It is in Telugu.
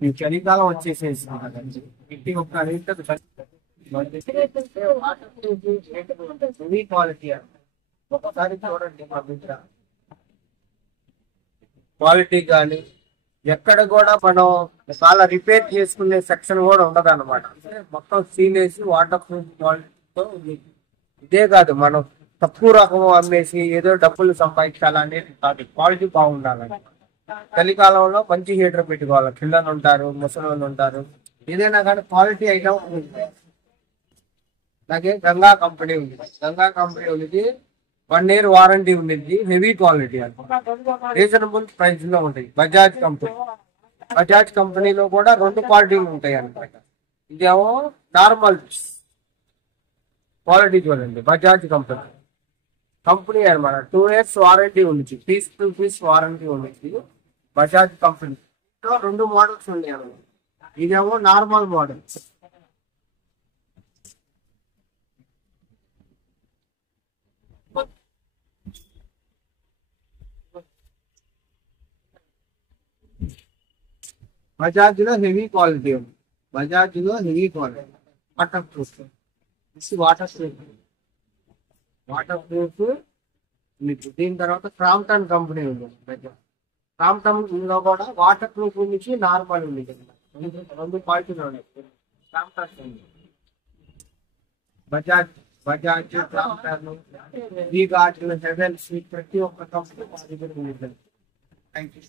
ఈ చలికాలం వచ్చేసేసి ఇంటికి ఒక హెవీ క్వాలిటీ ఒకసారి చూడండి మా దగ్గర క్వాలిటీ కానీ ఎక్కడ కూడా మనం చాలా రిపేర్ చేసుకునే సెక్షన్ కూడా ఉండదు అనమాట. మొత్తం సీల్ వేసి వాటర్ ప్రూఫ్ క్వాలిటీతో ఇదే కాదు, మనం తక్కువ రకం అమ్మేసి ఏదో డబ్బులు సంపాదించాలనేది కాదు, క్వాలిటీ బాగుండాలి. చలికాలంలో మంచి హీటర్ పెట్టుకోవాలి. పిల్లలు ఉంటారు, ముసలి ఉంటారు, ఏదైనా కానీ క్వాలిటీ ఐటమ్ ఉంది. అలాగే గంగా కంపెనీ ఉంది. గంగా కంపెనీ ఉంది, 1 year వారంటీ ఉండింది. హెవీ క్వాలిటీ అనమాట, రీజనబుల్ ప్రైస్ లో ఉంటాయి. బజాజ్ కంపెనీలో కూడా 2 క్వాలిటీలు ఉంటాయి అనమాట. ఇదేమో నార్మల్ క్వాలిటీ చూడండి, బజాజ్ కంపెనీ అనమాట. 2 years వారంటీ ఉంది, పీస్ టు పీస్ వారంటీ ఉంది. బజాజ్ కంపెనీ 2 మోడల్స్ ఉన్నాయి అనమాట. ఇదేమో నార్మల్ మోడల్. బజాజ్ లో హెవీ క్వాలిటీ ఉంది. వాటర్ ప్రూఫ్, వాటర్ ప్రూఫ్ మీకు. దీని తర్వాత క్రాంప్టన్ కంపెనీ ఉంది. క్రాంప్టన్ లో కూడా వాటర్ ప్రూఫ్ నుంచి నార్మల్ ఉంది. 2 క్వాలిటీలు ఉన్నాయి. క్రాంప్టన్ ఉంది, బజాజ్ క్రాంప్టన్, ప్రతి ఒక్క కంపెనీ థ్యాంక్ యూ.